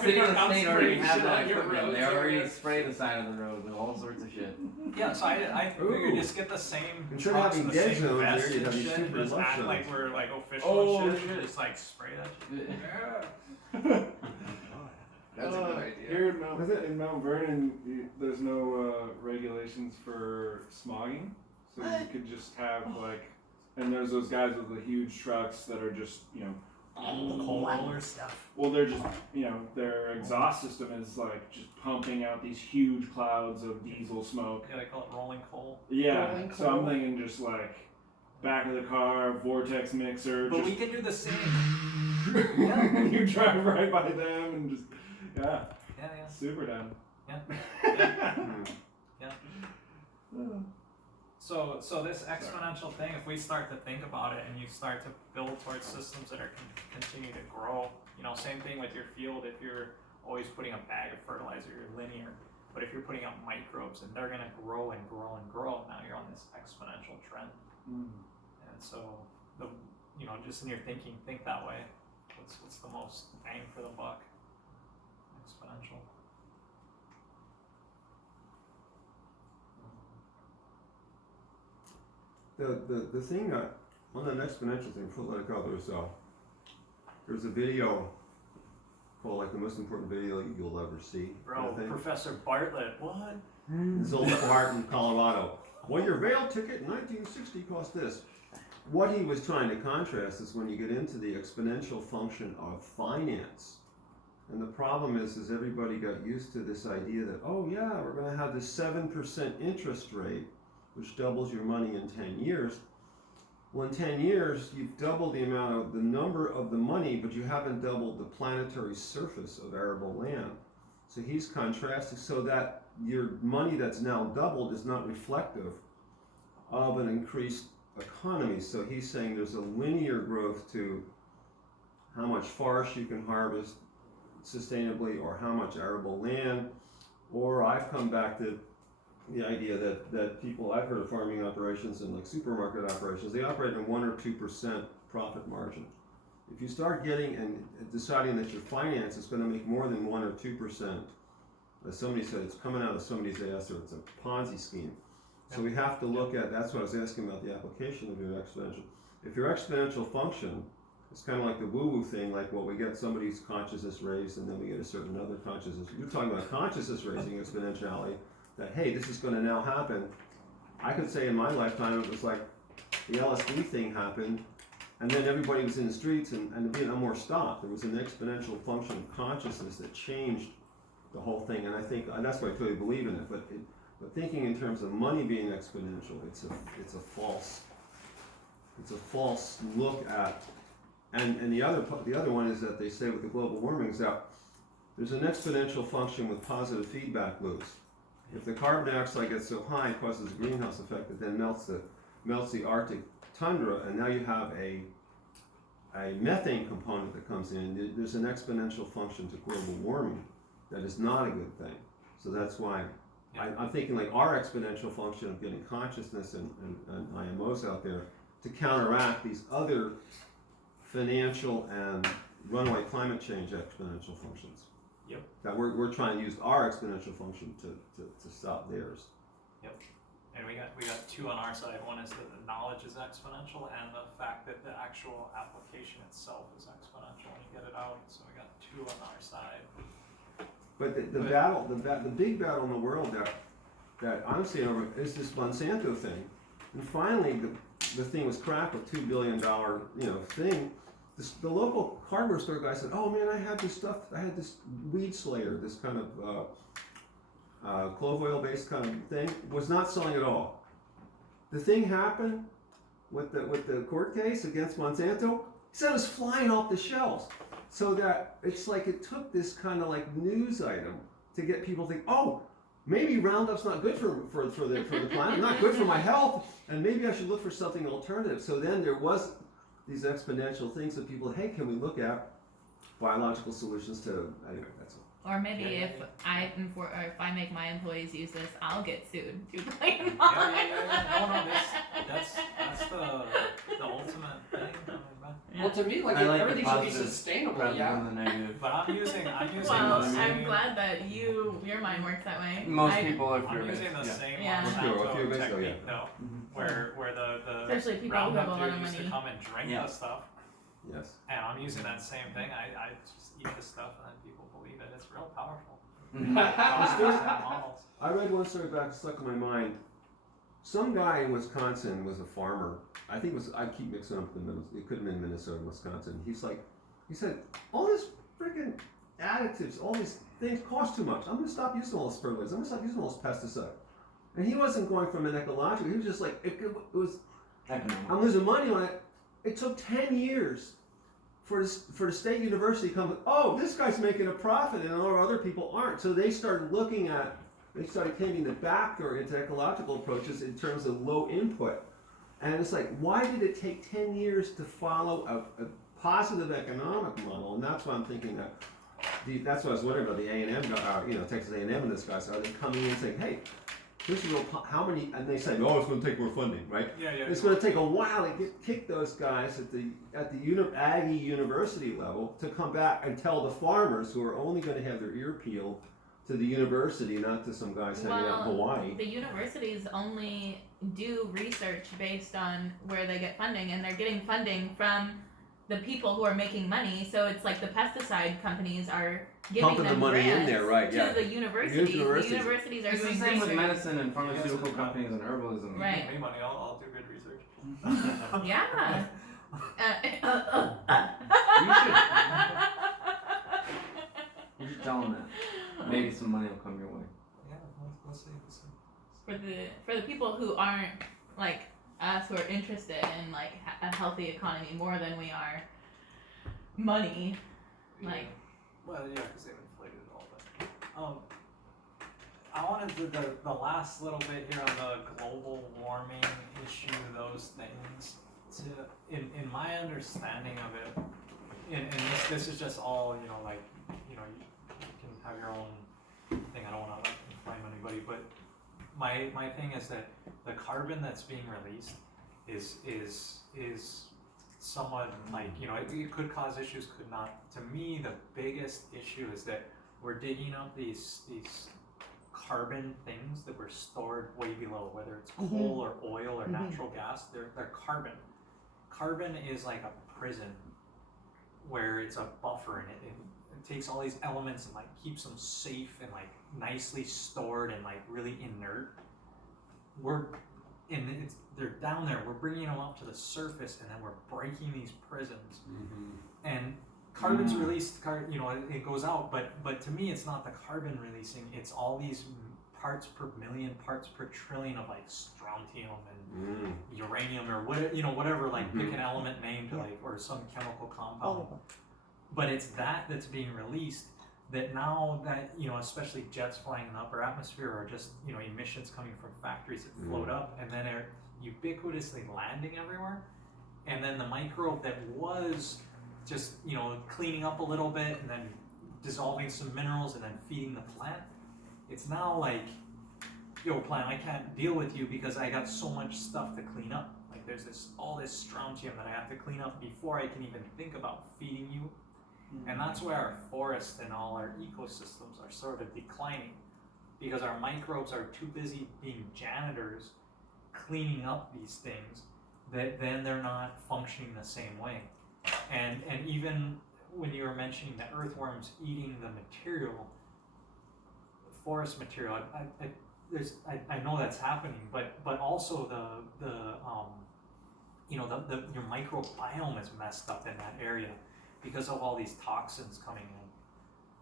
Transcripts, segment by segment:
city and the state already have shit that on your equipment. roads They already already. spray the side of the road with all sorts of shit. Yeah, so I figured Ooh. just get the same Instead of trucks, having the dead same zones there, vests you'd and have these shit, super and just lush act zones. like we're like official Oh, and shit, shit. and just like spray that shit. That's a good idea. Here in Mount Vernon, there's no regulations for smogging, so you could just have like, and there's those guys with the huge trucks that are just, you know, The coal roller stuff. well, they're just, you know, their exhaust system is like just pumping out these huge clouds of diesel smoke. Yeah, they call it rolling coal. Yeah, Rolling so I'm coal. thinking just like back of the car, vortex mixer, But just we can do the same. and you drive right by them and just, yeah, Yeah. super down. So this exponential thing, if we start to think about it and you start to build towards systems that are continue to grow, you know, same thing with your field. If you're always putting a bag of fertilizer, you're linear. But if you're putting out microbes and they're gonna grow and grow and grow, now you're on this exponential trend. And so just in your thinking, think that way. What's the most bang for the buck? Exponential. The thing that, on that exponential thing, before I let it go, there's a video called like the most important video you'll ever see. Bro, Professor Bartlett, what? This old Bart in Colorado. Well, your Vail ticket in 1960 cost this. What he was trying to contrast is when you get into the exponential function of finance. And the problem is everybody got used to this idea that, oh yeah, we're going to have this 7% interest rate, which doubles your money in 10 years. Well, in 10 years, you've doubled the amount of the number of the money, but you haven't doubled the planetary surface of arable land. So he's contrasting so that your money that's now doubled is not reflective of an increased economy. So he's saying there's a linear growth to how much forest you can harvest sustainably or how much arable land. Or I've come back to the idea that people, I've heard of farming operations and like supermarket operations, they operate in 1 or 2% profit margin. If you start getting and deciding that your finance is going to make more than 1 or 2%, as somebody said, it's coming out of somebody's ass or it's a Ponzi scheme. So we have to look at, that's what I was asking about the application of your exponential. If your exponential function, it's kind of like the woo-woo thing, like, well, we get somebody's consciousness raised and then we get a certain other consciousness. You're talking about consciousness raising exponentiality, that, hey, this is going to now happen. I could say in my lifetime it was like the LSD thing happened, and then everybody was in the streets and the Vietnam War stopped. There was an exponential function of consciousness that changed the whole thing, and I think that's why I totally believe in it. But thinking in terms of money being exponential, it's a false look at. And the other one is that they say with the global warming is that there's an exponential function with positive feedback loops. If the carbon dioxide gets so high, it causes a greenhouse effect that then melts the Arctic tundra, and now you have a methane component that comes in. There's an exponential function to global warming that is not a good thing. So that's why I'm thinking like our exponential function of getting consciousness and IMOs out there to counteract these other financial and runaway climate change exponential functions. Yep. That we're trying to use our exponential function to stop theirs. Yep. And we got two on our side. One is that the knowledge is exponential, and the fact that the actual application itself is exponential when you get it out. So we got two on our side. But the big battle in the world that I'm seeing over is this Monsanto thing. And finally, the thing was cracked, a $2 billion thing. The local hardware store guy said, "Oh man, I had this weed slayer, this kind of clove oil based kind of thing, was not selling at all." The thing happened with the court case against Monsanto. He said it was flying off the shelves. So that it's like it took this kind of like news item to get people to think, oh, maybe Roundup's not good for the planet, not good for my health, and maybe I should look for something alternative. So then there was these exponential things that people, hey, can we look at biological solutions to, anyway, that's all. Or maybe if I make my employees use this, I'll get sued. No, that's the ultimate thing. Yeah. Well, to me, like, I like the everything should be positive sustainable. rather Yeah. than the negative. But I'm using Well, the same. I'm glad that your mind works that way. Most I- people are I'm fear-based. using the Yeah. same Yeah. Monsanto Fear-based, oh, technique yeah. though, Mhm. where the Especially people who have a Roundup lot of dude used to money. come and drink Yeah. the stuff, Yes. and I'm using that same thing. I just eat the stuff, and then people believe it. It's real powerful. Mhm. Models. I read one story back, stuck in my mind. Some guy in Wisconsin was a farmer. I think it was, I keep mixing up the middle, it could have been Minnesota, Wisconsin. He said, all this freaking additives, all these things cost too much. I'm gonna stop using all this fertilizer. I'm gonna stop using all this pesticide. And he wasn't going from an ecological, he was just like, it was, Economic. I'm losing money on it. It took 10 years for the state university to come, oh, this guy's making a profit and all other people aren't. So they started taking the back door into ecological approaches in terms of low input. And it's like, why did it take 10 years to follow a positive economic model? And that's why I'm thinking that, that's what I was wondering about the A&M, Texas A&M and this guys. Are they coming in and saying, hey, this is real, how many, and they say, oh, it's going to take more funding, right? Yeah, yeah. It's going to take a while to kick those guys at the Aggie university level to come back and tell the farmers who are only going to have their ear peeled to the university, not to some guys hanging out in Hawaii. The universities only do research based on where they get funding, and they're getting funding from the people who are making money. So it's like the pesticide companies are giving Pumping them the money grants in there, right? to Yeah. the universities. The universities are It's the doing same with research. medicine and pharmaceutical companies and herbalism. Right. Give me money. I'll do good research. Yeah. You should tell them that. Maybe some money will come your way. Yeah, we'll see. For the people who aren't like us, who are interested in like a healthy economy more than we are money, like. Well, yeah, because they've inflated it all. But I wanted the last little bit here on the global warming issue, those things. In my understanding of it, and this is just all you can have your own thing. I don't want to blame anybody, but my thing is that the carbon that's being released is somewhat like, it could cause issues, could not. To me, the biggest issue is that we're digging up these carbon things that were stored way below, whether it's coal or oil or natural gas. They're carbon. Carbon is like a prison where it's a buffer, and it takes all these elements and like keeps them safe and like nicely stored and like really inert. They're down there. We're bringing them up to the surface, and then we're breaking these prisons. And carbon's released. It goes out, but to me, it's not the carbon releasing. It's all these parts per million, parts per trillion of like strontium and uranium or whatever. Like pick an element name to or some chemical compound. But it's that's being released. That now that especially jets flying in the upper atmosphere, or just emissions coming from factories that float up, and then are ubiquitously landing everywhere, and then the microbe that was just cleaning up a little bit and then dissolving some minerals and then feeding the plant, it's now like, yo plant, I can't deal with you because I got so much stuff to clean up. Like there's all this strontium that I have to clean up before I can even think about feeding you. And that's where our forests and all our ecosystems are sort of declining, because our microbes are too busy being janitors, cleaning up these things, that then they're not functioning the same way. And even when you were mentioning the earthworms eating the material, forest material, I know that's happening, but also your microbiome is messed up in that area, because of all these toxins coming in.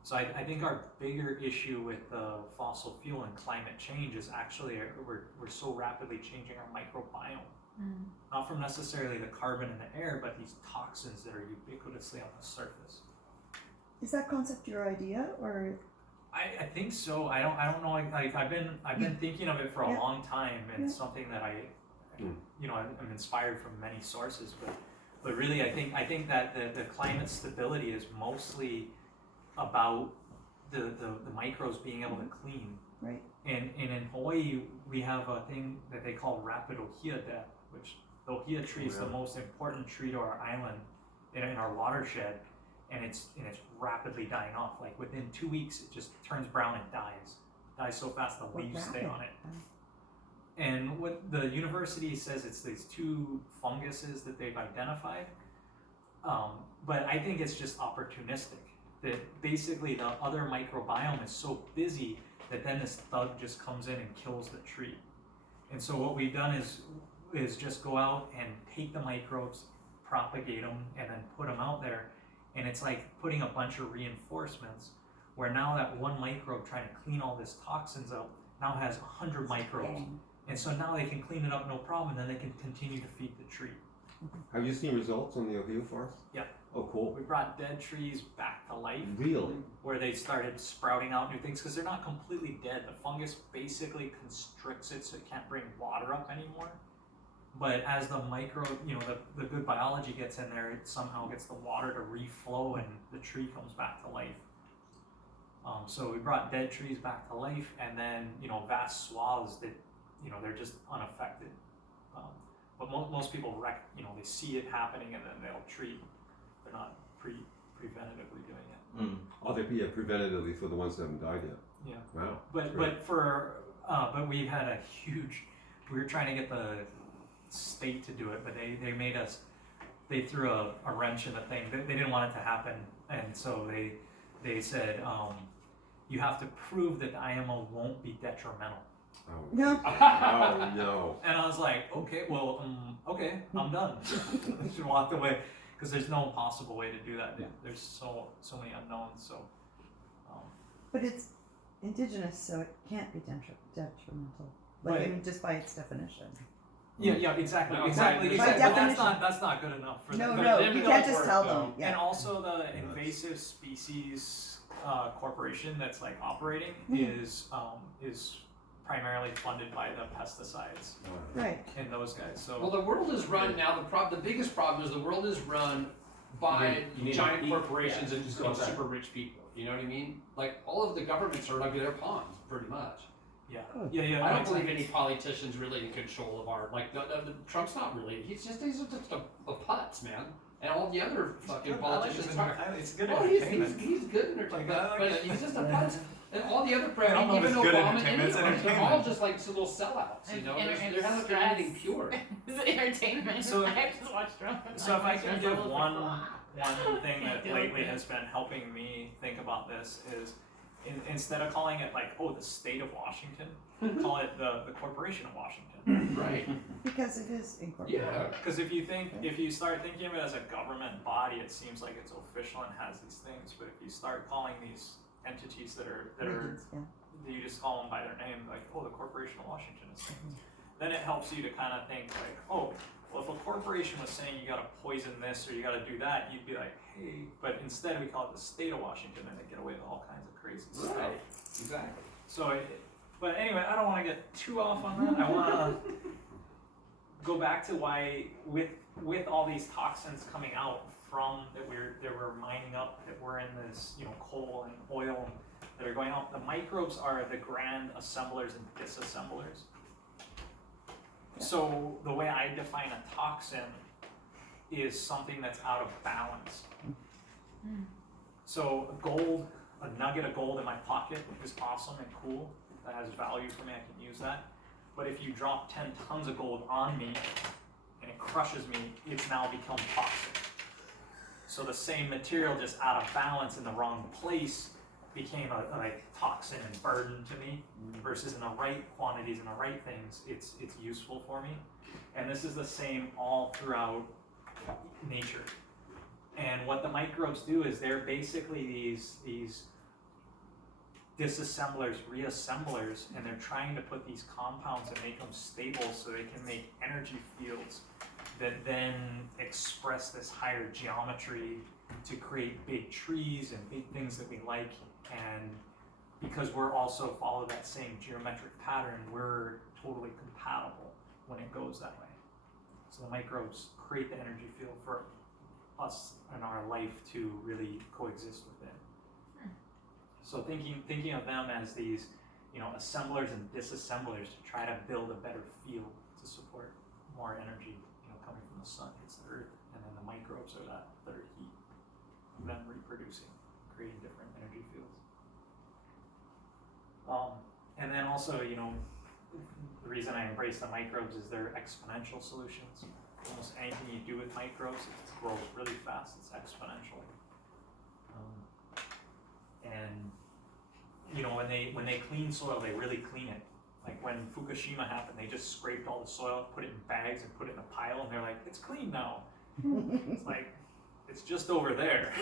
So I think our bigger issue with the fossil fuel and climate change is actually we're so rapidly changing our microbiome. Not from necessarily the carbon in the air, but these toxins that are ubiquitously on the surface. Is that concept your idea, or? I think so. I don't know. I've been thinking of it for a long time, and it's something that I'm inspired from many sources, but really, I think that the climate stability is mostly about the microbes being able to clean. Right. And in Hawaii, we have a thing that they call rapid ohia death, which the ohia tree is the most important tree to our island, in our watershed, and it's rapidly dying off. Like within 2 weeks, it just turns brown and dies so fast the What leaves stay happened? on it. And what the university says, it's these 2 funguses that they've identified, but I think it's just opportunistic. That basically the other microbiome is so busy that then this thug just comes in and kills the tree. And so what we've done is just go out and take the microbes, propagate them, and then put them out there. And it's like putting a bunch of reinforcements where now that one microbe trying to clean all this toxins out now has 100 microbes. Dang. And so now they can clean it up no problem, and then they can continue to feed the tree. Have you seen results on the Ohio forest? Yeah. Oh, cool. We brought dead trees back to life, Really? where they started sprouting out new things, because they're not completely dead. The fungus basically constricts it so it can't bring water up anymore. But as the the good biology gets in there, it somehow gets the water to reflow and the tree comes back to life. So we brought dead trees back to life, and then, vast swaths that, they're just unaffected. But most people they see it happening and then they'll treat. They're not preventatively doing it. Oh, preventatively for the ones that haven't died yet. Yeah. Wow. But we had a huge. We were trying to get the state to do it, but they made us. They threw a wrench in the thing. They didn't want it to happen, and so they said you have to prove that the IMO won't be detrimental. Oh. No. Oh no. And I was like, okay, well, okay, I'm done. Just walked away, because there's no possible way to do that. There's so many unknowns. So. But it's indigenous, so it can't be detrimental. Like, I Right. mean, just by its definition. Yeah, exactly. No, Exactly. by But definition. that's not good enough for No, them. no, them you don't can't just work, tell though. them. Yeah. And also the invasive species corporation that's like operating Mhm. is primarily funded by the pesticides Right. and those guys. So Well, the world is run now. The biggest problem is the world is run by You need giant to eat- corporations yeah, and just go back. super rich people. You know what I mean? Like all of the governments are like their pawns, pretty much. yeah. Oh. Yeah. I don't exactly. believe any politician's really in control of our the Trump's not really. He's just a putz, man. And all the other fucking politicians are. It's good Oh, he's entertainment. good entertainment, Like, but he's just a putz. And all the other I don't presidents, know if even it's good Obama, entertainment, it's they're all entertainment. just like little sellouts. You know, there hasn't been anything pure. It's entertainment. So- I just watched Trump. So if I can give one Can't thing that deal lately with it. has been helping me think about this is, instead of calling it like, the state of Washington, call it the corporation of Washington. Right. Because it is incorporated. Yeah. Because if you start thinking of it as a government body, it seems like it's official and has these things. But if you start calling these entities that are Regions, yeah. that you just call them by their name, like, the corporation of Washington is things, then it helps you to kind of think like, well, if a corporation was saying you got to poison this or you got to do that, you'd be like, hey, but instead we call it the state of Washington, and they get away with all kinds of crazy stuff. Right. Exactly. So, but anyway, I don't want to get too off on that. I want to go back to why, with all these toxins coming out from that we're mining up, that we're in this coal and oil that are going out. The microbes are the grand assemblers and disassemblers. So the way I define a toxin is something that's out of balance. So a nugget of gold in my pocket is awesome and cool. That has value for me, I can use that. But if you drop 10 tons of gold on me and it crushes me, it's now become toxic. So the same material just out of balance in the wrong place became a toxin and burden to me, versus in the right quantities and the right things, it's useful for me. And this is the same all throughout nature. And what the microbes do is they're basically these disassemblers, reassemblers, and they're trying to put these compounds and make them stable so they can make energy fields that then express this higher geometry to create big trees and big things that we like. And because we're also follow that same geometric pattern, we're totally compatible when it goes that way. So the microbes create the energy field for us and our life to really coexist within. So thinking of them as these, assemblers and disassemblers to try to build a better field to support more energy, coming from the sun hits the earth. and then the microbes are that are heat, them reproducing, creating different energy fields. And then also, you know, the reason I embrace the microbes is they're exponential solutions. Almost anything you do with microbes, it grows really fast, it's exponential. And you know, when they clean soil, they really clean it. Like when Fukushima happened, they just scraped all the soil, put it in bags, and put it in a pile, and they're like, it's clean now. It's like, it's just over there.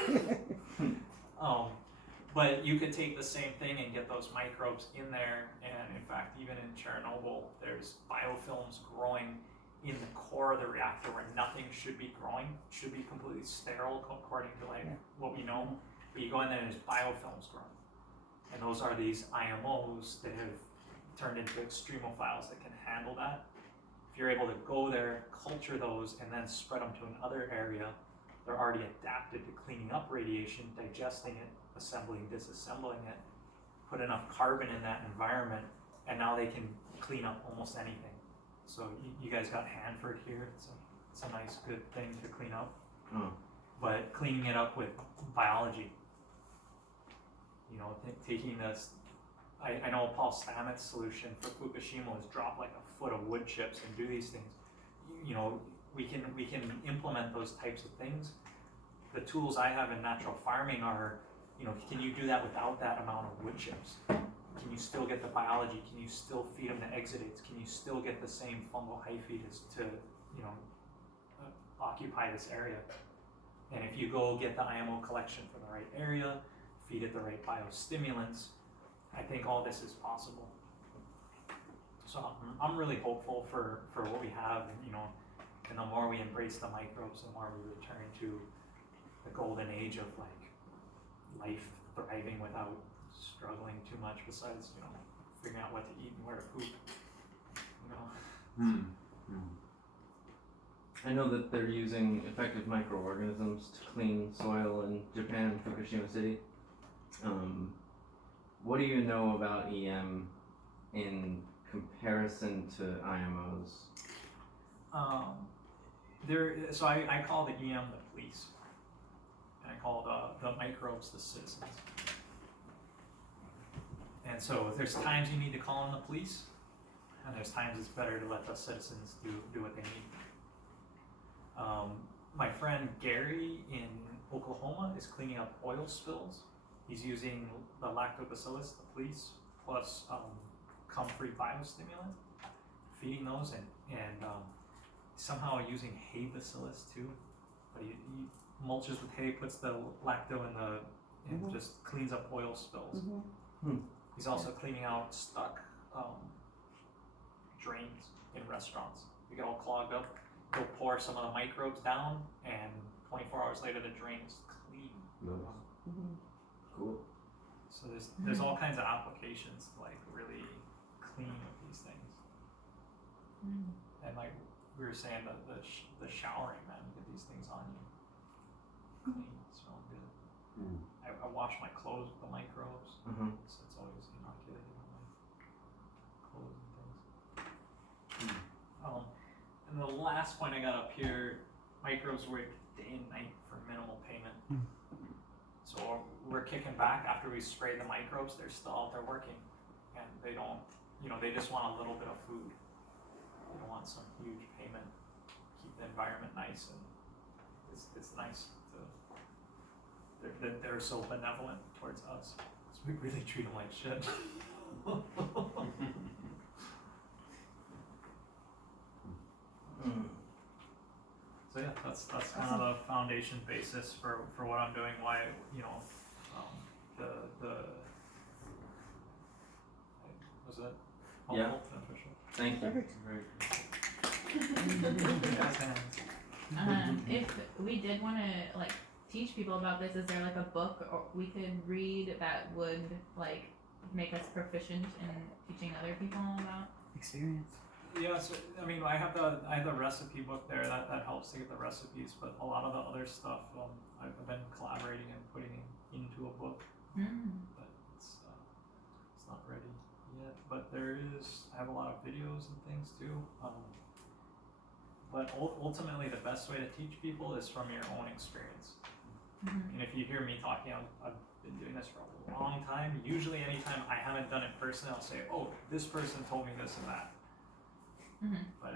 But you could take the same thing and get those microbes in there, and in fact, even in Chernobyl, there's biofilms growing in the core of the reactor where nothing should be growing, should be completely sterile according to like what we know. But you go in there and there's biofilms growing. And those are these IMOs that have turned into extremophiles that can handle that. If you're able to go there, culture those, and then spread them to another area, they're already adapted to cleaning up radiation, digesting it, assembling, disassembling it, put enough carbon in that environment, and now they can clean up almost anything. So you guys got Hanford here. It's a nice, good thing to clean up. But cleaning it up with biology, you know, taking this, I know Paul Stamets' solution for Fukushima was drop like a foot of wood chips and do these things. You know, we can implement those types of things. The tools I have in natural farming are, you know, can you do that without that amount of wood chips? Can you still get the biology? Can you still feed them the exudates? Can you still get the same fungal hyphae to you know, occupy this area? And if you go get the IMO collection from the right area, feed it the right biostimulants, I think all this is possible. So I'm really hopeful for what we have, and you know, and the more we embrace the microbes, the more we return to the golden age of like life thriving without struggling too much, besides, you know, figuring out what to eat and where to poop, you know. I know that they're using effective microorganisms to clean soil in Japan, Fukushima City. What do you know about EM in comparison to IMOs? So I call the EM the police, and I call the microbes the citizens. And so there's times you need to call in the police, and there's times it's better to let the citizens do what they need. My friend Gary in Oklahoma is cleaning up oil spills. He's using the lactobacillus, the police, plus comfrey biostimulant, feeding those, and somehow using hay bacillus too. But he mulches with hay, puts the lacto in the, and just cleans up oil spills. He's also cleaning out stuck drains in restaurants. They get all clogged up. He'll pour some of the microbes down, and 24 hours later the drain is clean. Cool. So there's all kinds of applications to like really clean with these things. And like we were saying, the showering, man, you get these things on you. Clean, smell good. I wash my clothes with the microbes, so it's always inoculated on my clothes and things. And the last point I got up here, microbes work day and night for minimal payment. So we're kicking back after we spray the microbes, they're still out there working, and they don't, you know, they just want a little bit of food. They don't want some huge payment. Keep the environment nice, and it's nice to, they're so benevolent towards us. So we really treat them like shit. So yeah, that's kind of the foundation basis for what I'm doing. Why, you know, was it helpful, Yeah. beneficial? Thank you. Perfect. If we did want to like teach people about this, is there like a book or we could read that would like make us proficient in teaching other people about? Experience. Yeah, so I mean, I have the recipe book there that helps to get the recipes, but a lot of the other stuff I've been collaborating and putting into a book, but it's not ready yet. But I have a lot of videos and things too. but ultimately the best way to teach people is from your own experience. And if you hear me talking, I've been doing this for a long time. Usually anytime I haven't done it personally, I'll say, oh, this person told me this and that. But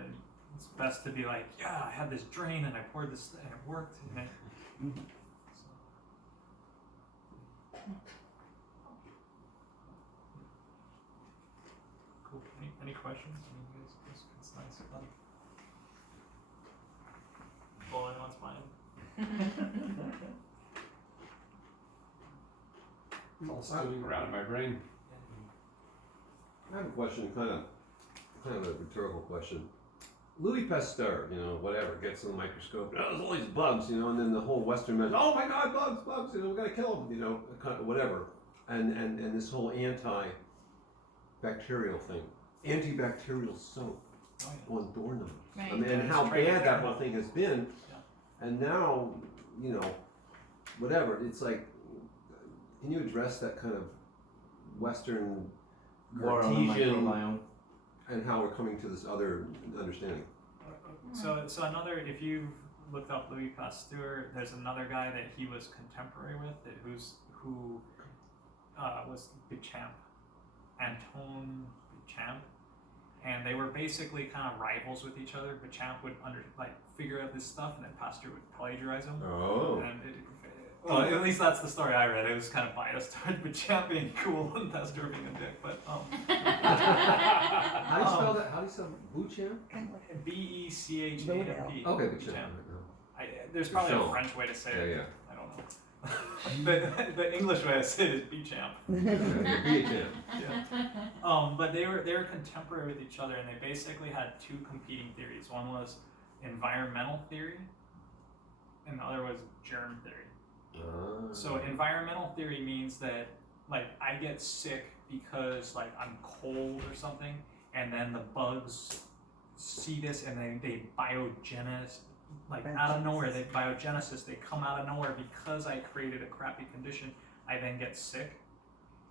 it's best to be like, yeah, I had this drain and I poured this and it worked. And it, Cool. Any questions? I mean, you guys, it's nice. Blow anyone's mind. It's all spinning around in my brain. I have a question, kind of a rhetorical question. Louis Pasteur, whatever, gets in the microscope, there's all these bugs, and then the whole Western medicine, oh my God, bugs, we gotta kill them, kind of whatever. And this whole anti-bacterial thing, antibacterial soap on doorknobs. Right. I mean, and how bad that whole thing has been. And now, whatever, it's like, can you address that kind of Western War on the Cartesian microbiome. and how we're coming to this other understanding? So another, if you've looked up Louis Pasteur, there's another guy that he was contemporary with, who was Béchamp, Antoine Béchamp, and they were basically kind of rivals with each other. Béchamp would figure out this stuff, and then Pasteur would plagiarize him. Oh. And well, at least that's the story I read. It was kind of biased toward Béchamp being cool and Pasteur being a dick, but How do you spell that? How do you spell Bouchamp? Kind of like Bechamp. Okay, Bouchamp. There's probably Béchamp. a French way to say Yeah, it. yeah. I don't know. the English way to say it is Bechamp. Bouchamp. Yeah. But they were contemporary with each other, and they basically had two competing theories. One was environmental theory, and the other was germ theory. So environmental theory means that I get sick because I'm cold or something, and then the bugs see this and they biogenesis, out of nowhere, they come out of nowhere because I created a crappy condition, I then get sick.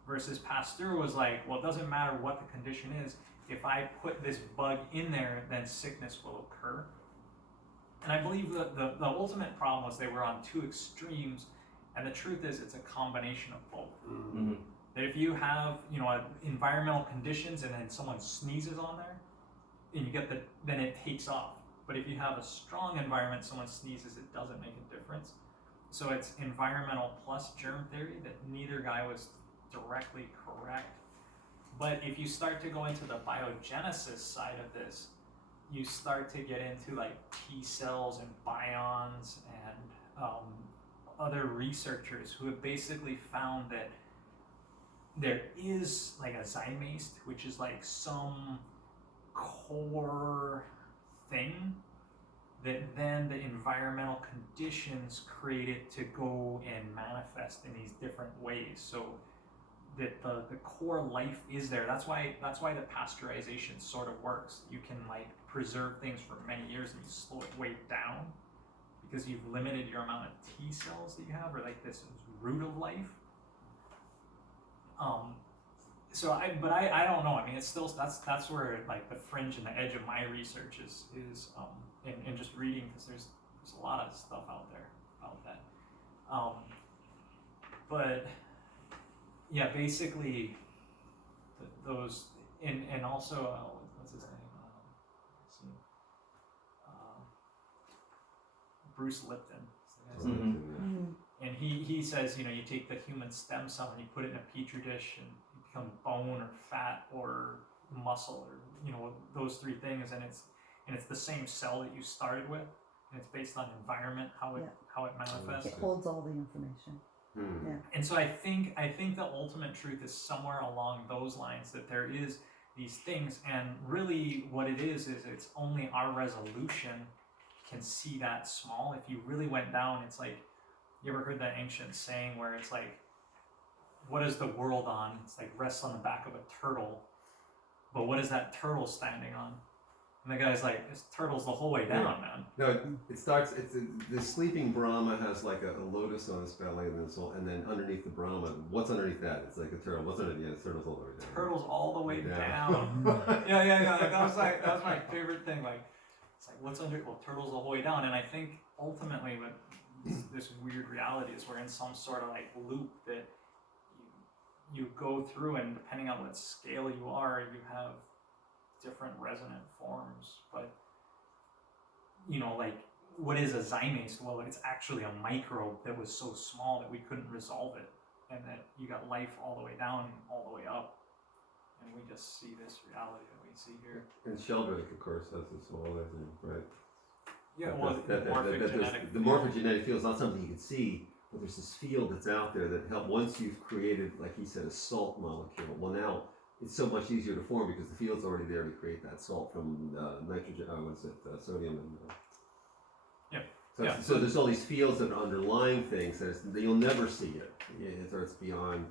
Versus Pasteur was like, well, it doesn't matter what the condition is, if I put this bug in there, then sickness will occur. And I believe that the ultimate problem was they were on two extremes, and the truth is it's a combination of both. Mm-hmm. That if you have, environmental conditions and then someone sneezes on there, and you get then it takes off. But if you have a strong environment, someone sneezes, it doesn't make a difference. So it's environmental plus germ theory, that neither guy was directly correct. But if you start to go into the biogenesis side of this, you start to get into T cells and bions and other researchers who have basically found that there is a zymase, which is some core thing that then the environmental conditions create it to go and manifest in these different ways. So that the core life is there. That's why the pasteurization sort of works. You can preserve things for many years and you slow it way down because you've limited your amount of T cells that you have, or this root of life. So I don't know. I mean, it's still that's where the fringe and the edge of my research is in just reading, because there's a lot of stuff out there about that. But yeah, basically those and also what's his name? Let's see. Bruce Lipton. Is the guy's name. Mm-hmm. And he says, you take the human stem cell and you put it in a petri dish and it becomes bone or fat or muscle, or those three things, and it's the same cell that you started with, and it's based on environment, how it manifests. It holds all the information. Yeah. And so I think the ultimate truth is somewhere along those lines, that there is these things, and really what it is it's only our resolution can see that small. If you really went down, it's you ever heard that ancient saying where it's what is the world on? It's rests on the back of a turtle, but what is that turtle standing on? And the guy's this turtle's the whole way down, man. No, it starts. The sleeping Brahma has a lotus on his belly, and then underneath the Brahma, what's underneath that? It's a turtle. What's underneath? Yeah, the turtle's all the way down. Turtle's all the way down. Yeah. That was my favorite thing. it's like what's under? Well, turtles all the way down, and I think ultimately what this weird reality is we're in some sort of like loop that you go through, and depending on what scale you are, you have different resonant forms. But you know, like what is a zymase? Well, it's actually a microbe that was so small that we couldn't resolve it, and that you got life all the way down, all the way up, and we just see this reality that we see here. And Sheldrake, of course, has this whole other thing, right? Yeah, well, The morphogenetic field is not something you can see, but there's this field that's out there that help. Once you've created, like he said, a salt molecule, well now it's so much easier to form because the field's already there to create that salt from nitrogen, sodium and Yep. So, Yeah. so there's all these fields that are underlying things that you'll never see it, or it's beyond.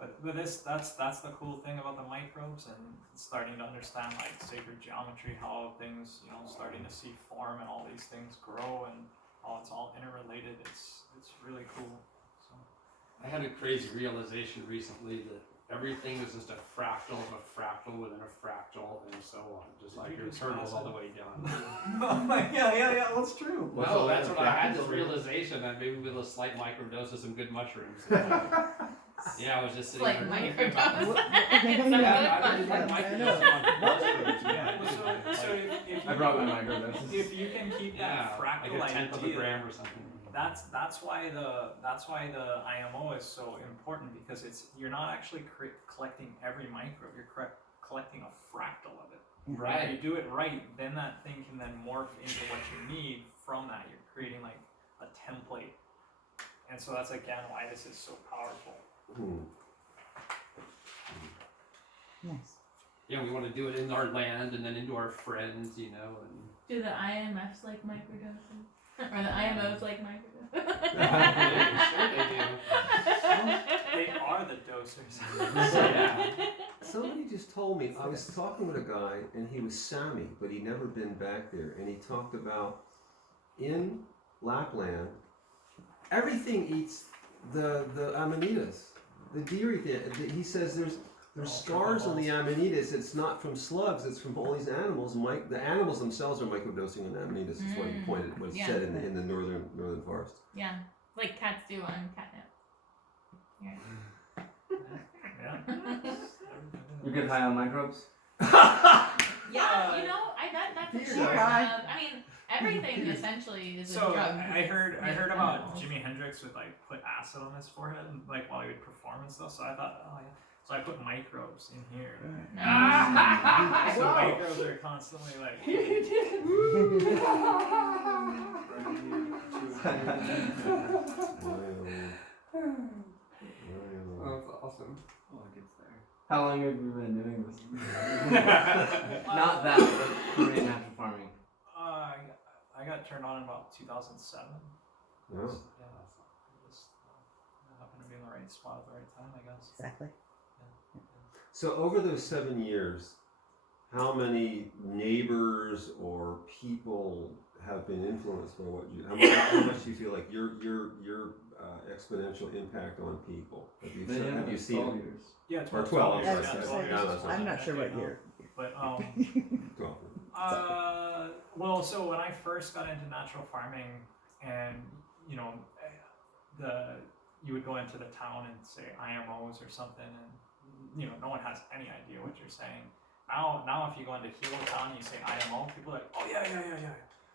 But that's the cool thing about the microbes, and starting to understand like sacred geometry, how things, you know, starting to see form and all these things grow and how it's all interrelated. It's really cool. So I had a crazy realization recently that everything is just a fractal of a fractal within a fractal, and so on. Just like your turtles all the way down. yeah, that's true. No, that's what I had, this realization that maybe with a slight microdose of some good mushrooms. Yeah, I was just sitting Like there thinking microdose. about it. It's not Yeah, I good really fun. like microdose on mushrooms, man. So if I brought my microdoses. if you can keep that like fractal a tenth of a idea, gram or something. that's why the IMO is so important, because you're not actually collecting every microbe, you're collecting a fractal of it. Right. If you do it right, then that thing can then morph into what you need from that. You're creating like a template, and so that's again why this is so powerful. Nice. Yeah, we want to do it in our land and then into our friends, you know, and Do the IMFs like microdosing? Or the IMOs like microdosing? sure they do. They are the dosers. Yeah. Somebody just told me, I was talking with a guy and he was Sami, but he'd never been back there, and he talked about in Lapland, everything eats the amanitas, the deer eat it. He says there's scars on the amanitas. It's not from slugs, it's from all these animals. The animals themselves are microdosing on amanitas, is what he pointed, what he said in the northern forest. Yeah, like cats do on catnip. Yeah. Yeah. You get high on microbes? Yeah, you know, that's a Dear part God. of, I mean, everything essentially is a So drug. I heard about Animals. Jimi Hendrix would like put acid on his forehead, like while he would perform and stuff. So I thought, oh yeah. So I put microbes in here. Nice. So microbes are constantly like. That's awesome. Oh, it gets there. How long have you been doing this? Not that, but Korean natural farming. I got turned on in about 2007. Yeah. Yeah, just happened to be in the right spot at the right time, I guess. Exactly. So over those 7 years, how many neighbors or people have been influenced by what you? How much do you feel like your exponential impact on people? Have you seen? 12 years. Yeah, Or 12, I'm sorry, yeah, 12 years. I'm not sure what year. But 12. well, so when I first got into natural farming, and you know, you would go into the town and say IMOs or something, and you know, no one has any idea what you're saying. Now, if you go into Hilo Town and you say IMO, people are like, oh yeah.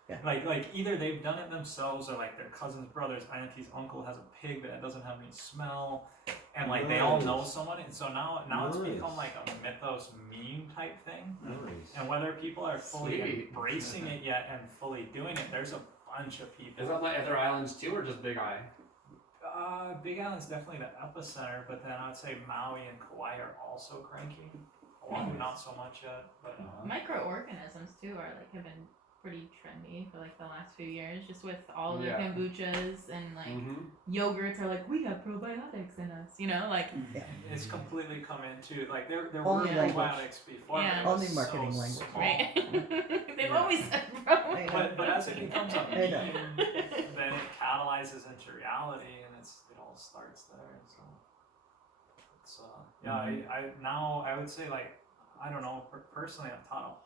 Yeah. Like either they've done it themselves, or like their cousin's brother's auntie's uncle has a pig that doesn't have any smell, and like they all know someone, and so now it's become like a mythos meme type thing. Nice. And whether people are fully Sweet. embracing it yet and fully doing it, there's a bunch of people. Is that like other islands too, or just Big Eye? Big Island's definitely the epicenter, but then I would say Maui and Kauai are also cranky. Oahu, not so much yet, but Microorganisms too are like have been pretty trendy for like the last few years, just with all the Yeah. kombuchas and like yogurts are like, we got probiotics in us, you know, like it's completely come into like there were Only language. probiotics before. Yeah. But it was Only marketing so language. small. right. They've Yeah. always said I probiotics. know. But as it becomes a I know. meme, then it catalyzes into reality, and it all starts there. So it's I would say like I don't know, personally I've taught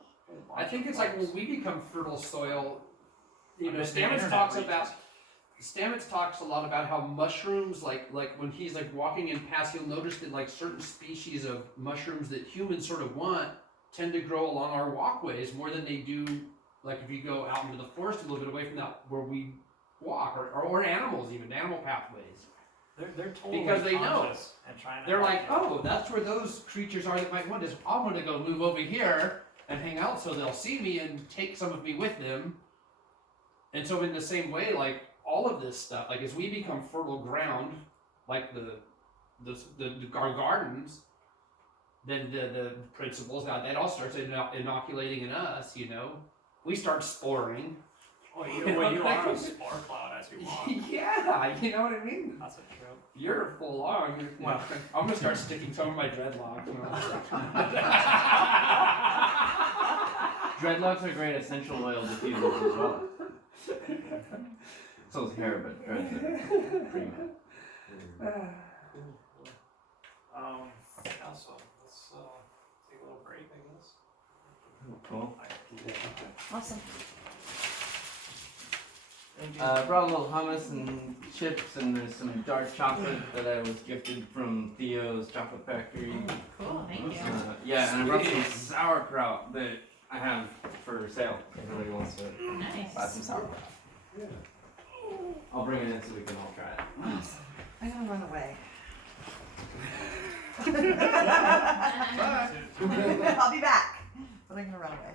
I think it's like when we become fertile soil. You know, The Stamets internet talks reaches. about. Stamets talks a lot about how mushrooms, like when he's like walking in past, he'll notice that like certain species of mushrooms that humans sort of want tend to grow along our walkways more than they do like if you go out into the forest a little bit away from that where we walk, or animals, even animal pathways. They're totally Because they know. conscious and trying to They're help like, you. oh, that's where those creatures are that might want this. I'm gonna go move over here and hang out so they'll see me and take some of me with them. And so in the same way, like all of this stuff, like as we become fertile ground, like our gardens, then the principles that all starts inoculating in us. You know, we start sporing. Oh, you are a spore cloud as you walk. Yeah, you know what I mean. That's a true. You're full on. Well. I'm gonna start sticking some of my dreadlocks. You know? Dreadlocks are great essential oil diffusers as well. So is hair, but dreads are pretty good. Yeah, so let's take a little break, I guess. Cool. Awesome. Thank you. Brought a little hummus and chips, and there's some dark chocolate that I was gifted from Theo's Chocolate Factory. Cool, thank you. Yeah, and I brought some sauerkraut that I have for sale. If anybody wants to buy Nice. some sauerkraut. I'll bring it in so we can all try it. Awesome. I'm gonna run away. I'll be back, but I'm gonna run away.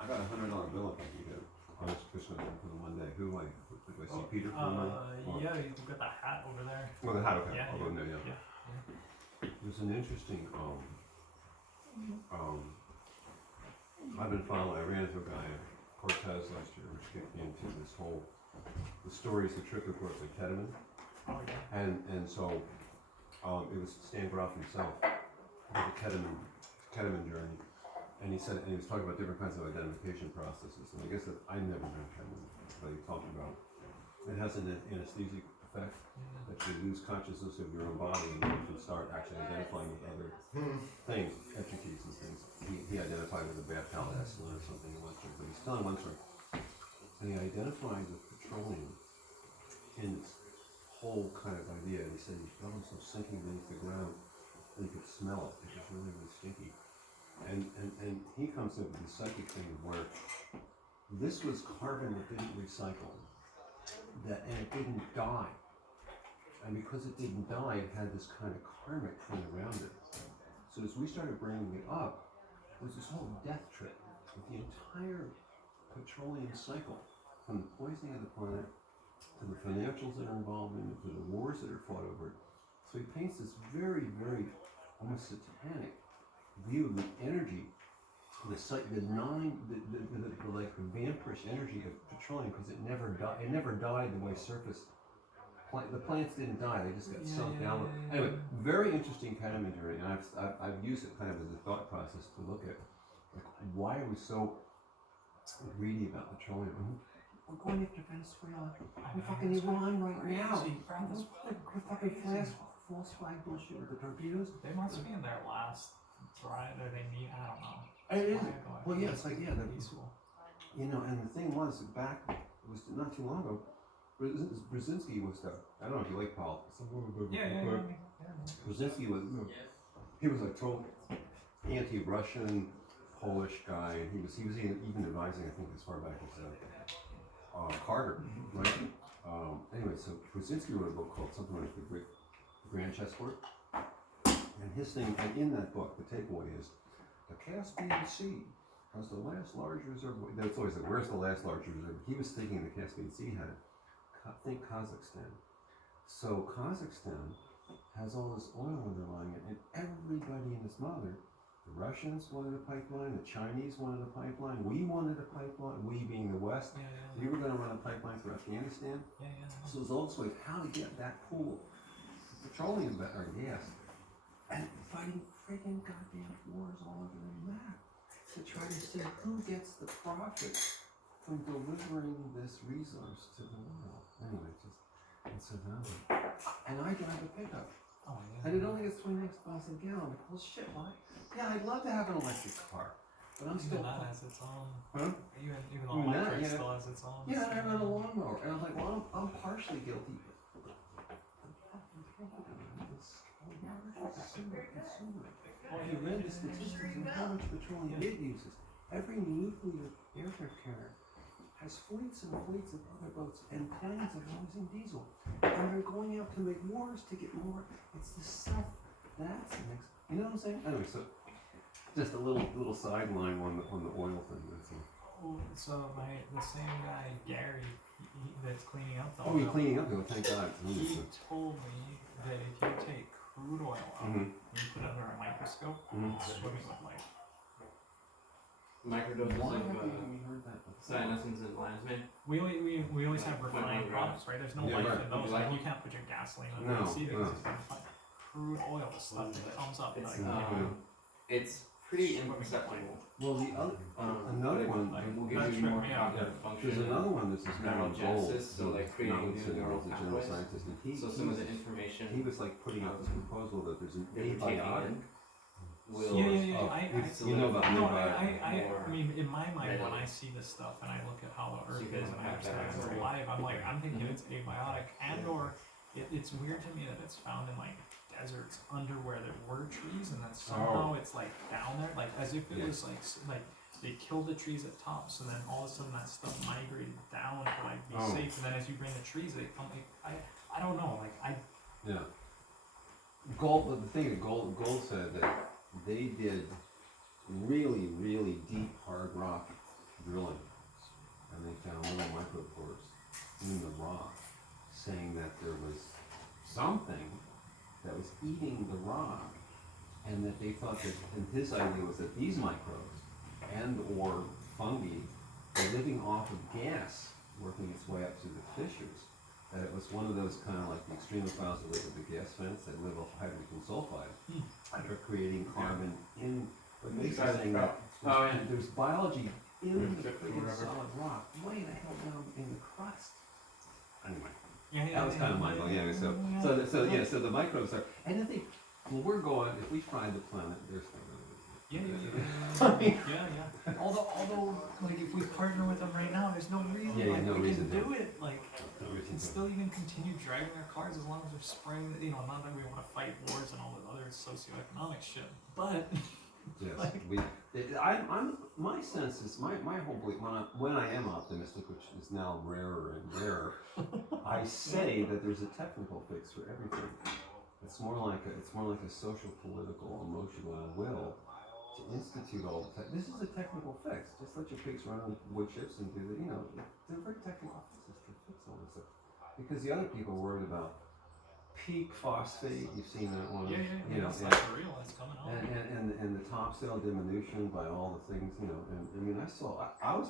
I got $100 bill if I can get honest Christmas for the one day. Who do I see Peter for the money? Yeah, you got the hat over there. Well, the hat, okay. Yeah, I'll go in there, yeah. There's an interesting, I've been following, I ran into a guy at Cortez last year, which kicked me into this whole, the stories, the trick, of course, of ketamine. Oh yeah. And so, it was Stan Groff himself, with the ketamine journey. And he said, and he was talking about different kinds of identification processes. And I guess that I never done ketamine, but he talked about it has an anesthetic effect that you lose consciousness of your own body and you can start actually identifying with other things, entities and things. He identified with a bad palate or something in one story, but he's telling one story. And he identified with petroleum in this whole kind of idea. And he said he felt himself sinking beneath the ground and he could smell it. It was really, really stinky. And he comes up with this psychic thing where this was carbon that didn't recycle, and it didn't die. And because it didn't die, it had this kind of karmic thing around it. So as we started bringing it up, there was this whole death trip with the entire petroleum cycle, from the poisoning of the planet, to the financials that are involved in it, to the wars that are fought over it. So he paints this very, very almost satanic view of the energy, the like vampirish energy of petroleum, because it never died. It never died the way surface. The plants didn't die; they just got sunk down. Anyway, very interesting ketamine journey, and I've used it kind of as a thought process to look at like why are we so greedy about petroleum? We're going after Venezuela. We're fucking Iran right now. We're fucking false flag bullshit with the torpedoes. They must be in their last drive, or they meet. I don't know. It is. Well, yeah, it's like they're peaceful. You know, and the thing was, it was not too long ago, Brzezinski was I don't know if you like politics. Yeah. Brzezinski was, he was like total anti-Russian, Polish guy, and he was even advising, I think, as far back as Carter, right? Anyway, so Brzezinski wrote a book called something like The Grand Chessboard, and his thing, and in that book, the takeaway is, the Caspian Sea has the last large reservoir. That's always like, where's the last large reservoir? He was thinking the Caspian Sea had it. Think Kazakhstan. So Kazakhstan has all this oil underlying it, and everybody and his mother, the Russians wanted a pipeline, the Chinese wanted a pipeline, we wanted a pipeline, we being the West, we were going to run a pipeline for Afghanistan. So it was also like how to get that pool of petroleum or gas, and fighting friggin' goddamn wars all over the map to try to see who gets the profit from delivering this resource to the world. Anyway, and so now, and I drive a pickup. Oh And it only gets 29 miles a gallon. Like, well, shit, why? Yeah, I'd love to have an electric car, but I'm Even still. that has its own. Huh? Even the Even that, electric yeah. still has its own. Yeah, and I ran a lawnmower, and I'm like, well, I'm partially guilty. But if you read the statistics on how much petroleum it uses, every nuclear aircraft carrier has fleets and fleets of other boats and planes that are using diesel. And they're going out to make wars to get more. It's the stuff that's next. You know what I'm saying? Anyway, so just a little sideline on the oil thing. That's all. So the same guy Gary that's cleaning up the Oh, oil. you're cleaning up, though. Thank God. He told me that if you take crude oil out Mhm. and you put it under a microscope, Mhm. it's swimming with life. Microdoses Why of haven't we heard that before? cyanosins and lambs, man. We always have Like refined 0.1 products, right? There's no Yeah, life right. in those. Like- Like you can't put your gasoline under No, the seat no. because it's been refined. Crude oil, the stuff that comes up. It's Like, it's pretty Swimming. imperceptible. Well, the other another one. like, Will that give you tripped more me out. cognitive function. There's another one that's this guy in gold. Neurogenesis, so like creating new neural a general pathways. scientist, and So some of the information he was like putting out this proposal that there's an that you're taking abiotic. in will Yeah. Oh, I you know about no, antibiotics. I mean, in my mind, when readily. I see this stuff and I look at how the So you Earth can is and I have that understand it's memory. alive, I'm thinking it's abiotic, and or it's weird to me that it's found in like deserts under where there were trees, and then somehow it's like down there, like as if it Yeah. was like they killed the trees at tops, and then all of a sudden that stuff migrated down to like be Oh. safe, and then as you bring the trees, they come. Like, I don't know, like I. Yeah. Gold. The thing that Gold said that they did really deep hard rock drilling, and they found little micropores in the rock, saying that there was something that was eating the rock, and that they thought that, and his idea was that these microbes and or fungi were living off of gas working its way up through the fissures. That it was one of those kind of like the extremophiles that live at the gas vents that live off hydrogen sulfide and are creating carbon in, but basically saying that there's biology in the friggin' solid rock, way the hell down in the crust. Anyway. That was kind of mind blowing. Yeah, so the microbes are, and the thing, well, we're going, if we fry the planet, there's no Yeah. Although, like, if we partner with them right now, there's no reason. Yeah, like, no we reason can to. do it. Like, and still you can continue driving our cars as long as we're spraying. Not that we want to fight wars and all the other socioeconomic shit, but Yes, like, my sense is, my whole belief, when I am optimistic, which is now rarer and rarer, I say that there's a technical fix for everything. It's more like a social, political, emotional will to institute all the this is a technical fix. Just let your pigs run on wood chips and do they're very technical fixes to fix all this stuff. Because the other people are worried about peak phosphate, you've seen that one. it's like for real, it's coming on. And the topsoil diminution by all the things, and I mean, I was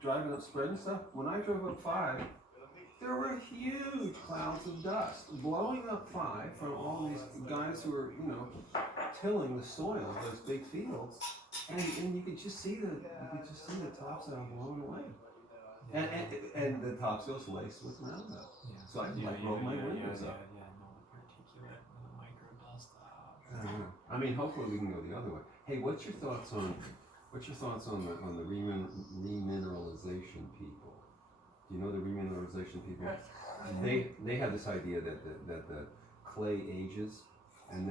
driving up spreading stuff. When I drove up 5, there were huge clouds of dust blowing up 5 from all these guys who were, tilling the soil of those big fields, and you could just see the topsoil blown away. And the topsoil's laced with Roundup. So I rolled my windows up. No particulate and the microdust. I don't know. I mean, hopefully we can go the other way. Hey, what's your thoughts on the remineralization people? Do you know the remineralization people? They have this idea that the clay ages, and then